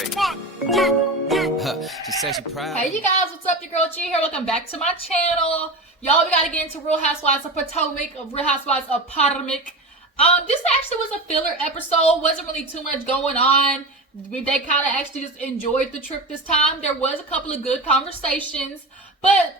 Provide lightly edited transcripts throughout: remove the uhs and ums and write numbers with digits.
She said she proud. Hey you guys, what's up? Your girl G here. Welcome back to my channel. Y'all, we gotta get into Real Housewives of Potomac, Real Housewives of Potomac. This actually was a filler episode. Wasn't really too much going on. They kind of actually just enjoyed the trip this time. There was a couple of good conversations, but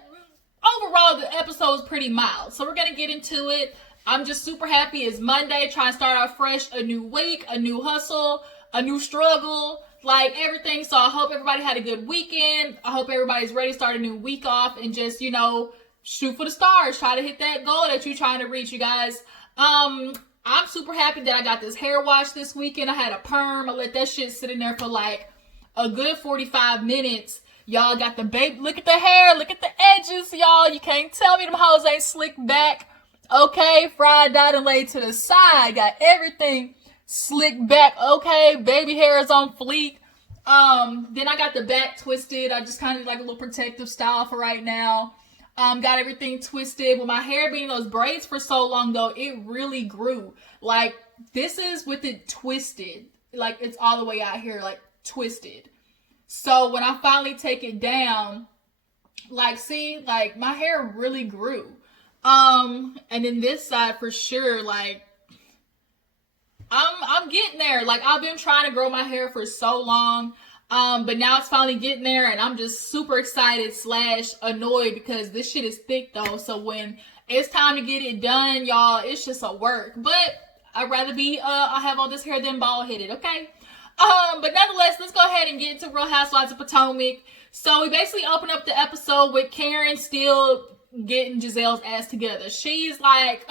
overall the episode was pretty mild. So we're gonna get into it. I'm just super happy. It's Monday, trying to start out fresh, a new week, a new hustle, a new struggle, like everything. So I hope everybody had a good weekend. I hope everybody's ready to start a new week off and just, you know, shoot for the stars. Try to hit that goal that you're trying to reach, you guys. I'm super happy that I got this hair wash this weekend. I had a perm. I let that shit sit in there for like a good 45 minutes. Y'all got the babe. Look at the hair. Look at the edges, y'all. You can't tell me them hoes ain't slicked back. Okay, fried, dyed, and laid to the side. Got everything slicked back. Okay, baby hair is on fleek. Then I got the back twisted. I just kind of like a little protective style for right now. Got everything twisted. With my hair being those braids for so long though, it really grew. Like this is with it twisted. Like it's all the way out here, like twisted. So when I finally take it down, like see, like my hair really grew. And then this side for sure, like I'm getting there. Like I've been trying to grow my hair for so long. But now it's finally getting there and I'm just super excited / annoyed because this shit is thick though. So when it's time to get it done, y'all, it's just a work. But I'd rather be I have all this hair than bald headed, okay? But nonetheless, let's go ahead and get into Real Housewives of Potomac. So we basically open up the episode with Karen still getting Gizelle's ass together. She's like,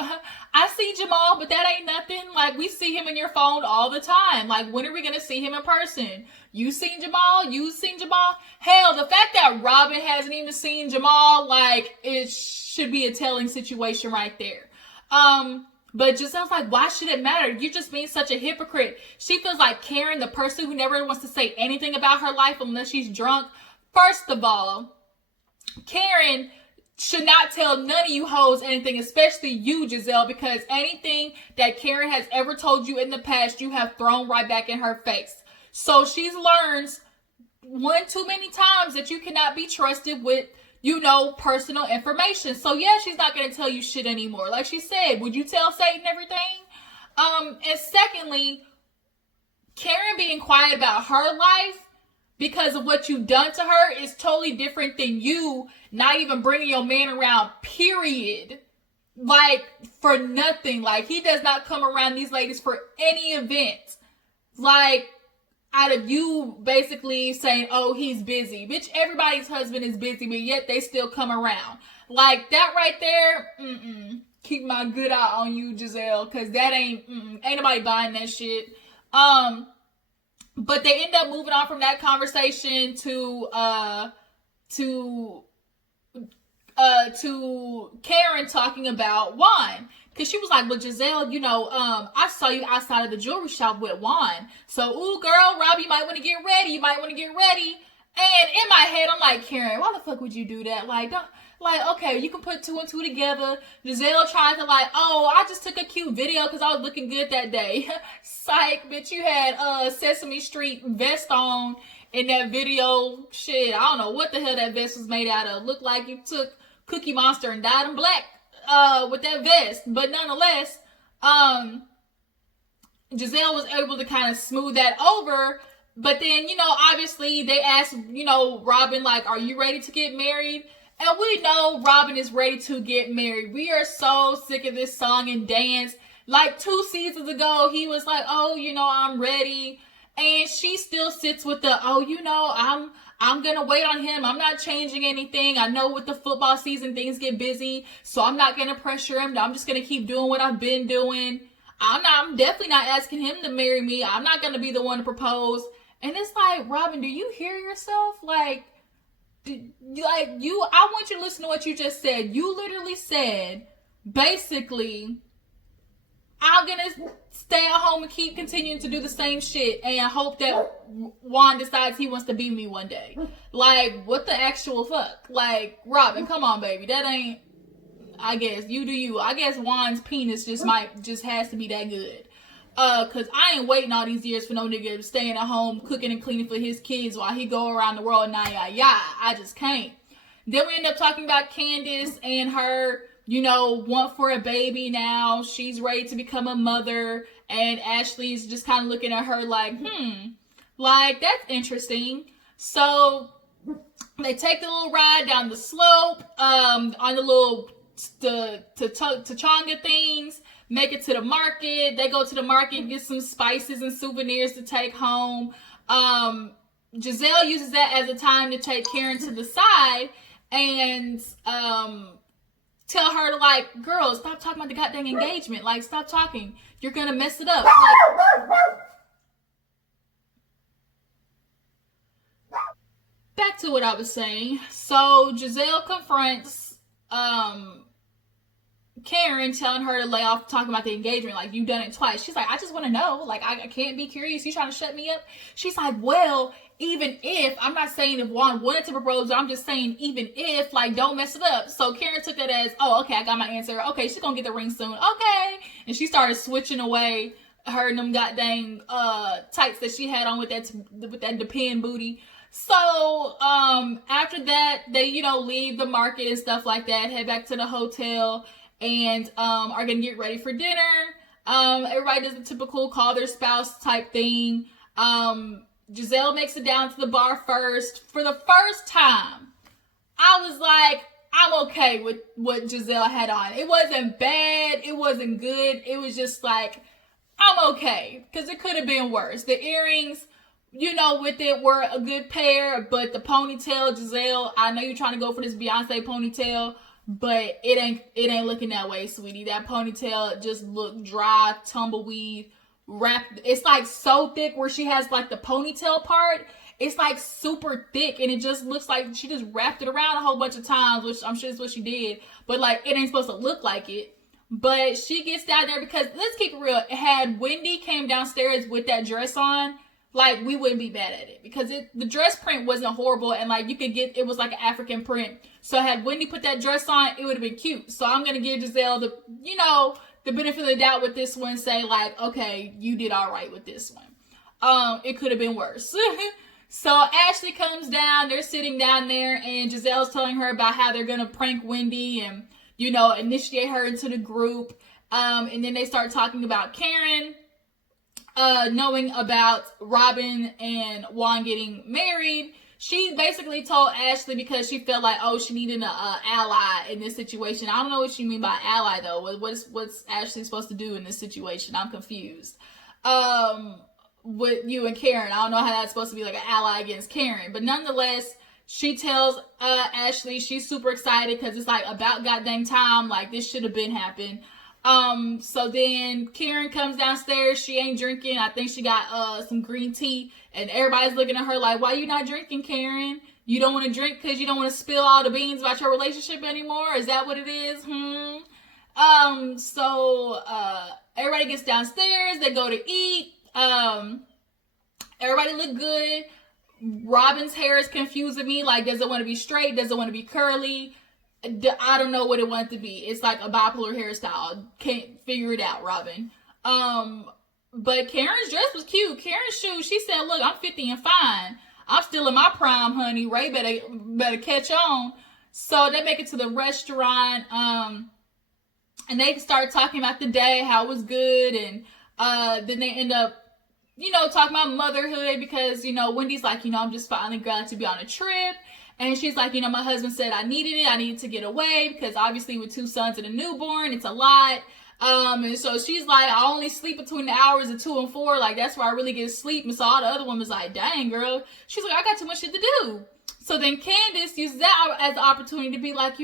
I see Jamal, but that ain't nothing. Like, we see him in your phone all the time. Like, when are we gonna see him in person? You seen Jamal? You seen Jamal? Hell, the fact that Robin hasn't even seen Jamal, like, it should be a telling situation right there. But Gizelle's like, why should it matter? You're just being such a hypocrite. She feels like Karen, the person who never wants to say anything about her life unless she's drunk. First of all, Karen should not tell none of you hoes anything, especially you, Gizelle, because anything that Karen has ever told you in the past, you have thrown right back in her face. So she's learned one too many times that you cannot be trusted with, you know, personal information. So yeah, she's not going to tell you shit anymore. Like she said, would you tell Satan everything? And secondly, Karen being quiet about her life because of what you've done to her is totally different than you not even bringing your man around, period. Like, for nothing. Like, he does not come around these ladies for any event. Like, out of you basically saying, oh, he's busy. Bitch, everybody's husband is busy, but yet they still come around. Like, that right there, keep my good eye on you, Gizelle, because that ain't nobody buying that shit. But they end up moving on from that conversation to Karen talking about Juan. Because she was like, well, Gizelle, you know, I saw you outside of the jewelry shop with Juan. So, ooh, girl, Rob, you might want to get ready. You might want to get ready. And in my head, I'm like, Karen, why the fuck would you do that? Like, don't, like, okay, you can put 2 and 2 together. Gizelle tried to like, oh, I just took a cute video because I was looking good that day. Psych, bitch, you had Sesame Street vest on in that video. Shit, I don't know what the hell that vest was made out of. Looked like you took Cookie Monster and dyed them black with that vest. But nonetheless, Gizelle was able to kind of smooth that over. But then, you know, obviously they asked, you know, Robin, like, are you ready to get married? And we know Robin is ready to get married. We are so sick of this song and dance. Like 2 seasons ago, he was like, oh, you know, I'm ready. And she still sits with the, oh, you know, I'm going to wait on him. I'm not changing anything. I know with the football season, things get busy. So I'm not going to pressure him. I'm just going to keep doing what I've been doing. I'm definitely not asking him to marry me. I'm not going to be the one to propose. And it's like, Robin, do you hear yourself? Like, I want you to listen to what you just said. You literally said, basically, I'm going to stay at home and keep continuing to do the same shit and hope that Juan decides he wants to be me one day. Like, what the actual fuck? Like, Robin, come on, baby. That ain't, I guess, you do you. I guess Juan's penis just has to be that good. Cause I ain't waiting all these years for no nigga staying at home cooking and cleaning for his kids while he go around the world. Nah, yeah. I just can't. Then we end up talking about Candace and her, want for a baby now. She's ready to become a mother. And Ashley's just kind of looking at her like, like, that's interesting. So they take the little ride down the slope, on the little Tachanga things, make it to the market. They go to the market, get some spices and souvenirs to take home. Gizelle uses that as a time to take Karen to the side and tell her to, like, girl, stop talking about the goddamn engagement. Like, stop talking. You're gonna mess it up. Like, back to what I was saying. So Gizelle confronts Karen, telling her to lay off talking about the engagement. Like, you've done it twice. She's like, I just want to know. Like, I can't be curious. You trying to shut me up? She's like, well, even if, I'm not saying if Juan wanted to propose, I'm just saying even if, like, don't mess it up. So Karen took that as, oh, okay, I got my answer. Okay, she's gonna get the ring soon. Okay. And she started switching away her and them goddamn tights that she had on with that Depend booty. So after that, they, leave the market and stuff like that, head back to the hotel, and are gonna get ready for dinner. Everybody does the typical call their spouse type thing. Gizelle makes it down to the bar first. For the first time, I was like, I'm okay with what Gizelle had on. It wasn't bad. It wasn't good. It was just like, I'm okay. Because it could have been worse. The earrings, with it were a good pair. But the ponytail, Gizelle, I know you're trying to go for this Beyonce ponytail. But it ain't looking that way, sweetie. That ponytail just looked dry, tumbleweed, wrapped. It's like so thick where she has like the ponytail part. It's like super thick, and it just looks like she just wrapped it around a whole bunch of times, which I'm sure is what she did. But like, it ain't supposed to look like it. But she gets down there because, let's keep it real, had Wendy came downstairs with that dress on, like, we wouldn't be mad at it because the dress print wasn't horrible, and like, you could get, it was like an African print. So had Wendy put that dress on, it would have been cute. So I'm gonna give Gizelle the benefit of the doubt with this one, say like, okay, you did all right with this one. It could have been worse. So Ashley comes down, they're sitting down there, and Giselle's telling her about how they're gonna prank Wendy and, initiate her into the group. And then they start talking about Karen, knowing about Robin and Juan getting married. She basically told Ashley because she felt like, oh, she needed an ally in this situation. I don't know what you mean by ally, though. What's Ashley supposed to do in this situation? I'm confused. With you and Karen, I don't know how that's supposed to be like an ally against Karen. But nonetheless, she tells Ashley she's super excited because it's like about goddamn time. Like, this should have been happened. So then Karen comes downstairs. She ain't drinking. I think she got some green tea, and everybody's looking at her like, why you not drinking, Karen? You don't want to drink because you don't want to spill all the beans about your relationship anymore? Is that what it is? So everybody gets downstairs. They go to eat. Everybody look good. Robin's hair is confusing me. Like, does it want to be straight? Does it want to be curly? I don't know what it wants to be. It's like a bipolar hairstyle. Can't figure it out, Robin. But Karen's dress was cute. Karen's shoes, she said, look, I'm 50 and fine. I'm still in my prime, honey. Ray better catch on. So they make it to the restaurant. And they start talking about the day, how it was good. And then they end up, talking about motherhood because, Wendy's like, I'm just finally glad to be on a trip. And she's like, my husband said I needed it. I needed to get away because obviously with 2 sons and a newborn, it's a lot. And so she's like, I only sleep between the hours of 2 and 4. Like, that's where I really get sleep. And so all the other women's like, dang, girl. She's like, I got too much shit to do. So then Candace uses that as an opportunity to be like,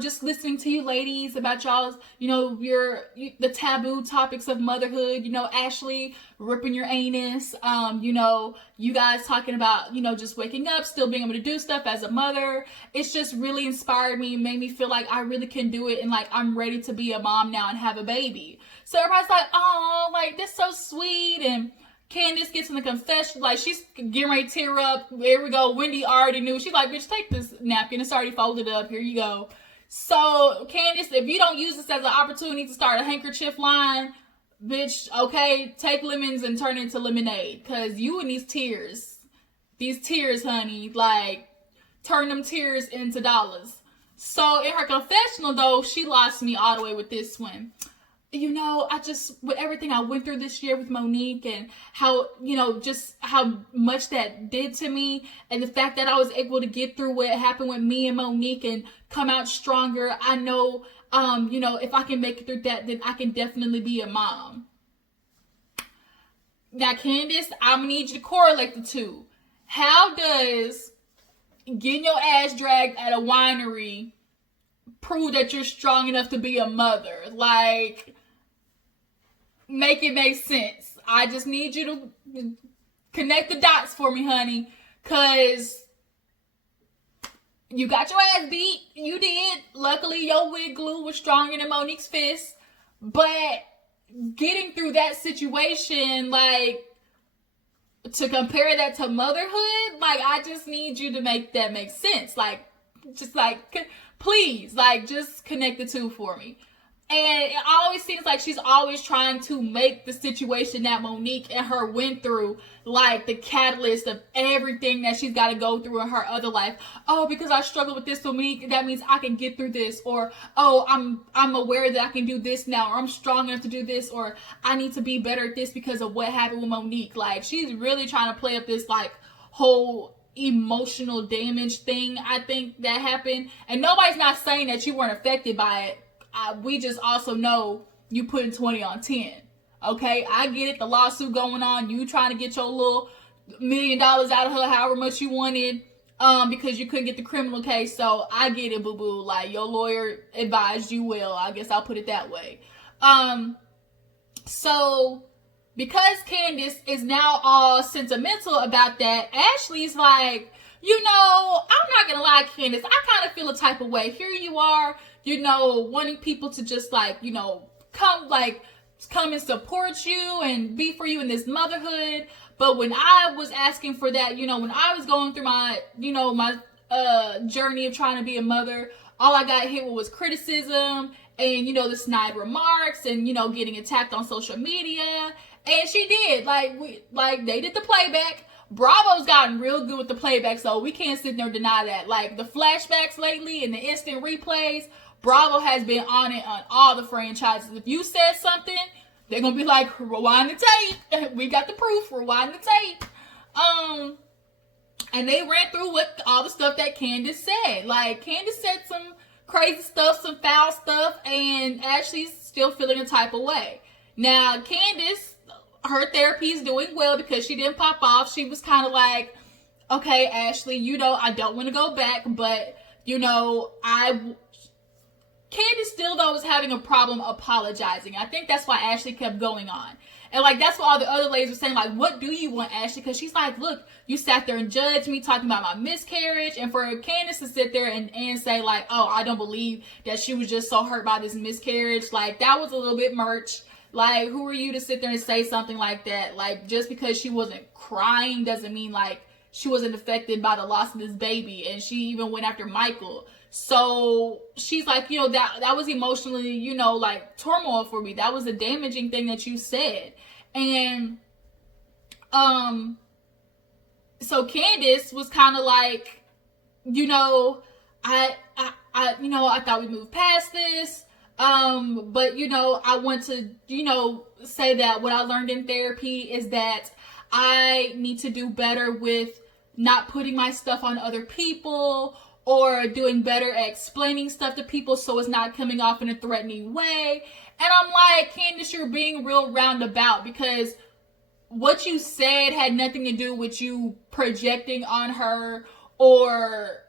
just listening to you ladies about y'all's, the taboo topics of motherhood, Ashley ripping your anus, you guys talking about, just waking up, still being able to do stuff as a mother. It's just really inspired me, made me feel like I really can do it. And like, I'm ready to be a mom now and have a baby. So everybody's like, oh, like, that's so sweet. And Candace gets in the confession, like, she's getting ready to tear up. There we go. Wendy already knew. She's like, bitch, take this napkin. It's already folded up. Here you go. So, Candace, if you don't use this as an opportunity to start a handkerchief line, bitch, okay, take lemons and turn it into lemonade. Because you and these tears, honey, like, turn them tears into dollars. So in her confessional, though, she lost me all the way with this one. You know, with everything I went through this year with Monique and how, just how much that did to me, and the fact that I was able to get through what happened with me and Monique and come out stronger, I know, if I can make it through that, then I can definitely be a mom. Now, Candace, I'm gonna need you to correlate the two. How does getting your ass dragged at a winery prove that you're strong enough to be a mother? Like, make it make sense. I just need you to connect the dots for me, honey. Because you got your ass beat. You did. Luckily, your wig glue was stronger than Monique's fist. But getting through that situation, like, to compare that to motherhood, like, I just need you to make that make sense. Like, just like, please, like, just connect the two for me. And it always seems like she's always trying to make the situation that Monique and her went through like the catalyst of everything that she's got to go through in her other life. Oh, because I struggle with this, Monique, that means I can get through this. Or, oh, I'm aware that I can do this now. Or I'm strong enough to do this. Or I need to be better at this because of what happened with Monique. Like, she's really trying to play up this like whole emotional damage thing, I think, that happened. And nobody's not saying that you weren't affected by it. We just also know you putting 20 on 10. Okay, I get it. The lawsuit going on. You trying to get your little $1 million out of her, however much you wanted, because you couldn't get the criminal case. So I get it, boo boo. Like, your lawyer advised you well. I guess I'll put it that way. So because Candace is now all sentimental about that, Ashley's like, I'm not gonna lie, Candace, I kind of feel a type of way. Here you are, wanting people to just like, come and support you and be for you in this motherhood. But when I was asking for that, when I was going through my, my journey of trying to be a mother, all I got hit with was criticism and, the snide remarks and, getting attacked on social media. And she did. They did the playback. Bravo's gotten real good with the playback, so we can't sit there and deny that. Like, the flashbacks lately and the instant replays, Bravo has been on it on all the franchises. If you said something, they're going to be like, rewind the tape. We got the proof. Rewind the tape. And they ran through all the stuff that Candace said. Like, Candace said some crazy stuff, some foul stuff, and Ashley's still feeling a type of way. Now, Candace, her therapy is doing well because she didn't pop off. She was kind of like, okay, Ashley, I don't want to go back, but, Candace still, though, was having a problem apologizing. I think that's why Ashley kept going on. And, that's what all the other ladies were saying, what do you want, Ashley? Because she's like, look, you sat there and judged me talking about my miscarriage. And for Candace to sit there and say, oh, I don't believe that she was just so hurt by this miscarriage. That was a little bit merch. Who are you to sit there and say something like that? Just because she wasn't crying doesn't mean, she wasn't affected by the loss of this baby. And she even went after Michael. So she's like, that was emotionally, turmoil for me. That was a damaging thing that you said. And, so Candace was kind of like, I thought we moved past this. But, I want to, say that what I learned in therapy is that I need to do better with not putting my stuff on other people or doing better at explaining stuff to people so it's not coming off in a threatening way. And I'm like, Candace, you're being real roundabout because what you said had nothing to do with you projecting on her or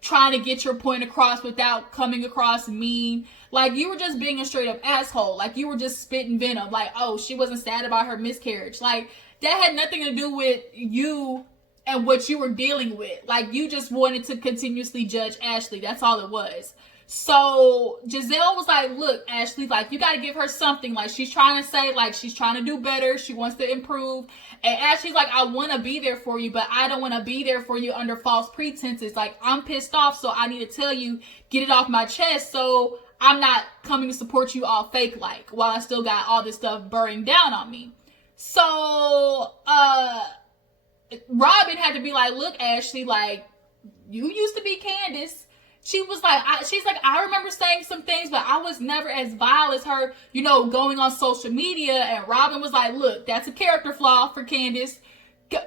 trying to get your point across without coming across mean. You were just being a straight up asshole. You were just spitting venom. Oh, she wasn't sad about her miscarriage. That had nothing to do with you and what you were dealing with. You just wanted to continuously judge Ashley. That's all it was. So Gizelle was like, look, Ashley, you got to give her something. She's trying to say, she's trying to do better. She wants to improve. And Ashley's like, I want to be there for you, but I don't want to be there for you under false pretenses. I'm pissed off, so I need to tell you, get it off my chest. So I'm not coming to support you all fake like, while I still got all this stuff burning down on me. So, Robin had to be like, look, Ashley, like, you used to be Candace. She was like, I remember saying some things, but I was never as vile as her, you know, going on social media. And Robin was like, look, that's a character flaw for Candace.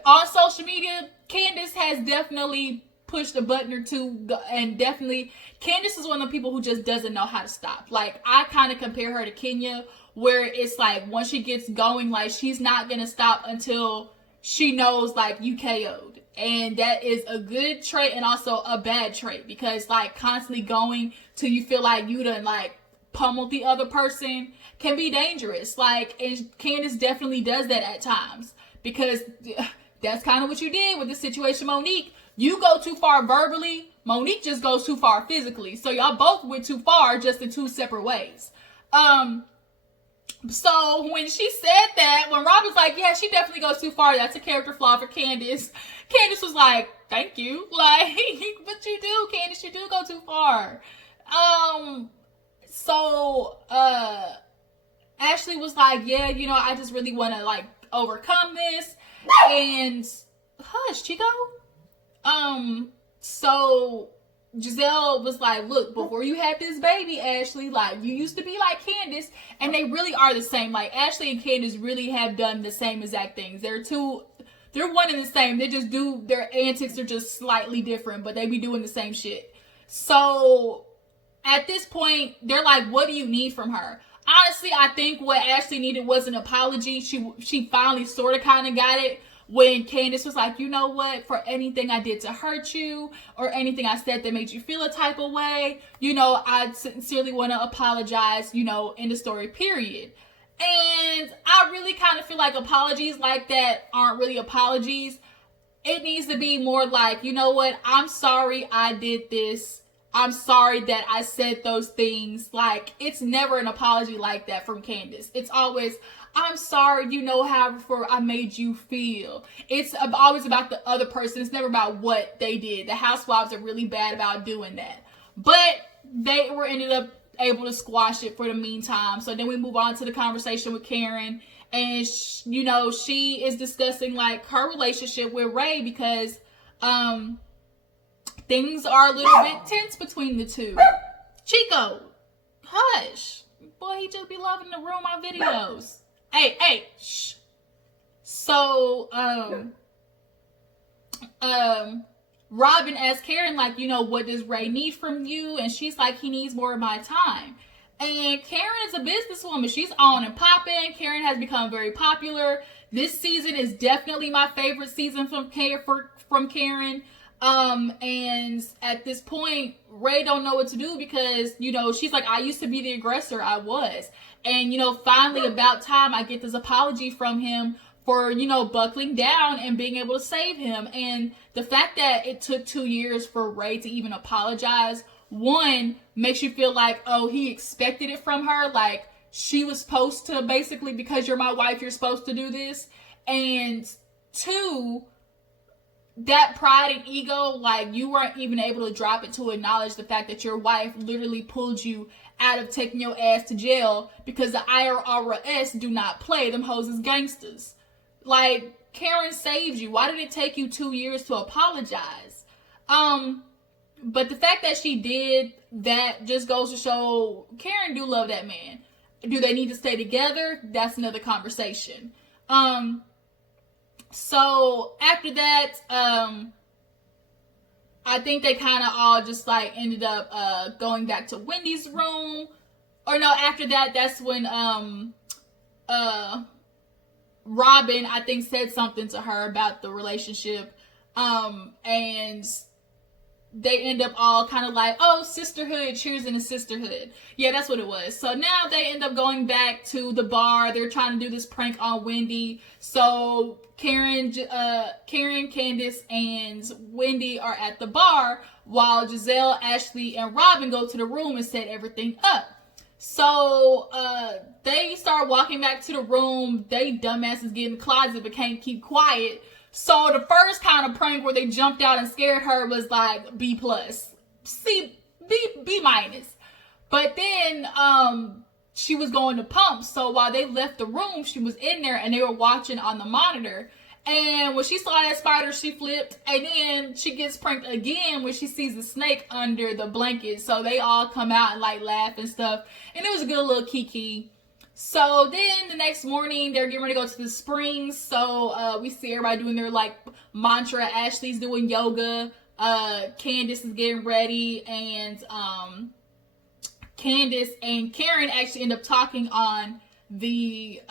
On social media, Candace has definitely pushed a button or two, and definitely, Candace is one of the people who just doesn't know how to stop. Like, I kind of compare her to Kenya, where it's like, once she gets going, like, she's not going to stop until she knows, like, you KO'd. And that is a good trait and also a bad trait, because, like, constantly going till you feel like you done, like, pummeled the other person can be dangerous. Like, and Candace definitely does that at times, because that's kind of what you did with the situation, Monique. You go too far verbally, Monique just goes too far physically. So y'all both went too far, just in two separate ways. So when she said that, when Rob was like, yeah, she definitely goes too far, that's a character flaw for Candace, Candace was like, thank you. Like, but you do, Candace, you do go too far. So Ashley was like, yeah, you know, I just really want to, like, overcome this. And hush, Chico. So Gizelle was like, look, before you had this baby, Ashley, like, you used to be like Candace, and they really are the same. Like, Ashley and Candace really have done the same exact things. They're one and the same. They just do, their antics are just slightly different, but they be doing the same shit. So at this point, they're like, what do you need from her? Honestly, I think what Ashley needed was an apology. She finally sort of kind of got it when Candace was like, you know what, for anything I did to hurt you or anything I said that made you feel a type of way, you know, I sincerely want to apologize, you know, end of story, period. And I really kind of feel like apologies like that aren't really apologies. It needs to be more like, you know what, I'm sorry I did this. I'm sorry that I said those things. Like, it's never an apology like that from Candace. It's always, I'm sorry, you know, however I made you feel. It's always about the other person. It's never about what they did. The Housewives are really bad about doing that. But they were ended up able to squash it for the meantime. So then we move on to the conversation with Karen. And, you know, she is discussing, like, her relationship with Ray because things are a little bit tense between the two. Chico, hush. Boy, he just be loving to ruin my videos. Hey, shh. So, Robin asked Karen, like, you know, what does Ray need from you? And she's like, he needs more of my time. And Karen is a businesswoman. She's on and popping. Karen has become very popular. This season is definitely my favorite season from Karen. And at this point, Ray don't know what to do because, you know, she's like, I used to be the aggressor. I was. And, you know, finally about time I get this apology from him for, you know, buckling down and being able to save him. And the fact that it took 2 years for Ray to even apologize, one, makes you feel like, oh, he expected it from her. Like, she was supposed to, basically, because you're my wife, you're supposed to do this. And two, that pride and ego, like, you weren't even able to drop it to acknowledge the fact that your wife literally pulled you out of taking your ass to jail because the IRS do not play. Them hoes is gangsters. Like, Karen saved you. Why did it take you 2 years to apologize? But the fact that she did that just goes to show Karen do love that man. Do they need to stay together? That's another conversation. So after that, I think they kind of all just like ended up going back to Wendy's room. Or no, after that, that's when Robin, I think, said something to her about the relationship. And they end up all kind of like, oh, sisterhood, cheers in a sisterhood. Yeah, that's what it was. So now they end up going back to the bar. They're trying to do this prank on Wendy. So Karen, Candace, and Wendy are at the bar while Gizelle, Ashley, and Robin go to the room and set everything up. So they start walking back to the room. They dumbasses get in the closet but can't keep quiet. So the first kind of prank where they jumped out and scared her was like B+, B minus. But then she was going to pump. So while they left the room, she was in there and they were watching on the monitor. And when she saw that spider, she flipped. And then she gets pranked again when she sees the snake under the blanket. So they all come out and like laugh and stuff. And it was a good little kiki. So then the next morning, they're getting ready to go to the springs. So we see everybody doing their like mantra. Ashley's doing yoga. Candace is getting ready. And Candace and Karen actually end up talking on the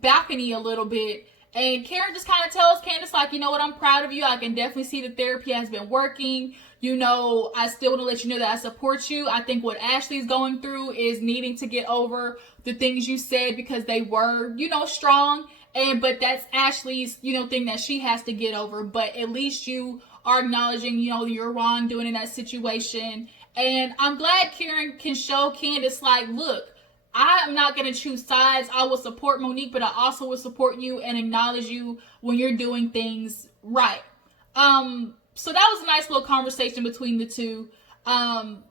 balcony a little bit. And Karen just kind of tells Candace, like, you know what, I'm proud of you. I can definitely see the therapy has been working. You know, I still want to let you know that I support you. I think what Ashley's going through is needing to get over the things you said because they were, you know, strong. But that's Ashley's, you know, thing that she has to get over. But at least you are acknowledging, you know, you're wrong doing in that situation. And I'm glad Karen can show Candace, like, look, I'm not going to choose sides. I will support Monique, but I also will support you and acknowledge you when you're doing things right. So that was a nice little conversation between the two. And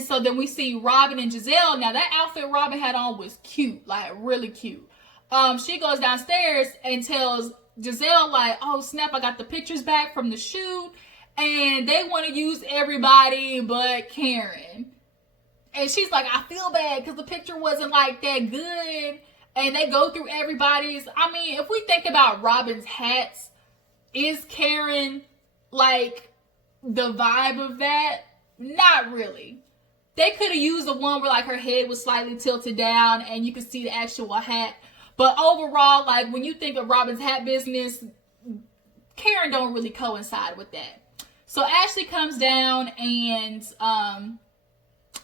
so then we see Robin and Gizelle. Now that outfit Robin had on was cute, like really cute. She goes downstairs and tells Gizelle, like, oh snap, I got the pictures back from the shoot. And they want to use everybody but Karen. And she's like, I feel bad because the picture wasn't like that good. And they go through everybody's. I mean, if we think about Robin's hats, is Karen like the vibe of that? Not really. They could have used the one where like her head was slightly tilted down and you could see the actual hat. But overall, like when you think of Robin's hat business, Karen don't really coincide with that. So Ashley comes down and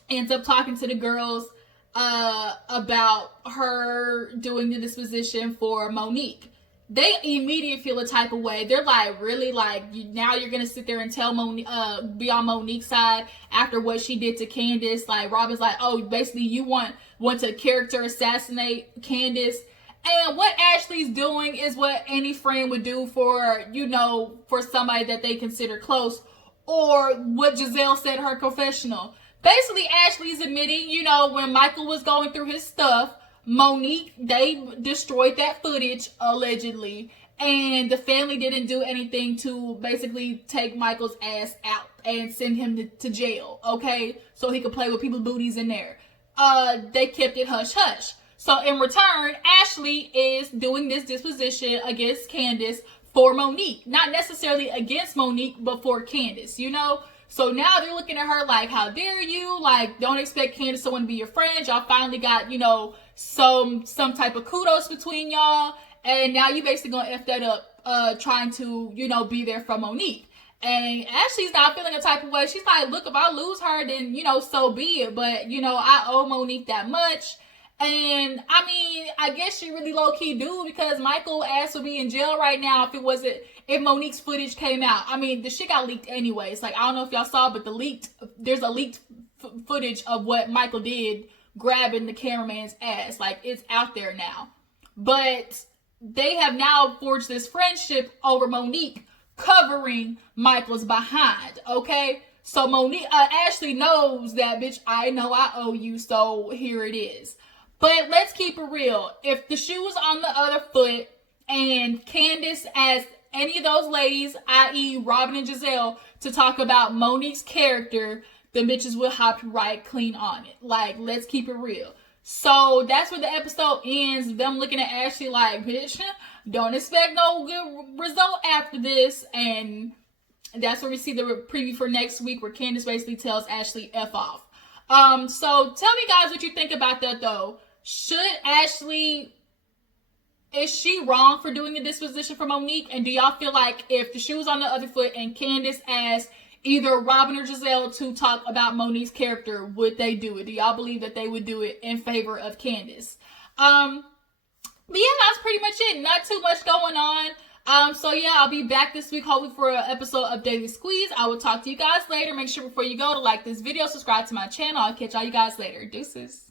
ends up talking to the girls about her doing the disposition for Monique. They immediately feel a type of way. They're like, really? Like, now you're going to sit there and tell Monique, be on Monique's side after what she did to Candace? Like, Robin's like, oh, basically you want to character assassinate Candace. And what Ashley's doing is what any friend would do for, you know, for somebody that they consider close. Or what Gizelle said in her confessional. Basically, Ashley's admitting, you know, when Michael was going through his stuff, Monique, they destroyed that footage, allegedly. And the family didn't do anything to basically take Michael's ass out and send him to jail, okay? So he could play with people's booties in there. They kept it hush-hush. So in return, Ashley is doing this disposition against Candace for Monique. Not necessarily against Monique, but for Candace, you know? So now they're looking at her like, how dare you? Like, don't expect Candace to want to be your friend. Y'all finally got, you know, some type of kudos between y'all. And now you basically gonna F that up, trying to, you know, be there for Monique. And Ashley's not feeling a type of way. She's like, look, if I lose her, then, you know, so be it. But, you know, I owe Monique that much. And, I mean, I guess she really low-key do because Michael ass would be in jail right now if Monique's footage came out. I mean, the shit got leaked anyways. Like, I don't know if y'all saw, but there's a leaked footage of what Michael did grabbing the cameraman's ass. Like, it's out there now. But they have now forged this friendship over Monique covering Michael's behind, okay? So Ashley knows that, bitch, I know I owe you, so here it is. But let's keep it real. If the shoe was on the other foot and Candace asked any of those ladies, i.e. Robin and Gizelle, to talk about Monique's character, the bitches would hop right clean on it. Like, let's keep it real. So that's where the episode ends. Them looking at Ashley like, bitch, don't expect no good result after this. And that's where we see the preview for next week where Candace basically tells Ashley F off. So tell me guys what you think about that though. Is she wrong for doing the disposition for Monique? And do y'all feel like if the shoe was on the other foot and Candace asked either Robin or Gizelle to talk about Monique's character, would they do it? Do y'all believe that they would do it in favor of Candace? But yeah, that's pretty much it. Not too much going on. So yeah, I'll be back this week hopefully for an episode of Daily Squeeze. I will talk to you guys later. Make sure before you go to like this video, subscribe to my channel. I'll catch all you guys later. Deuces.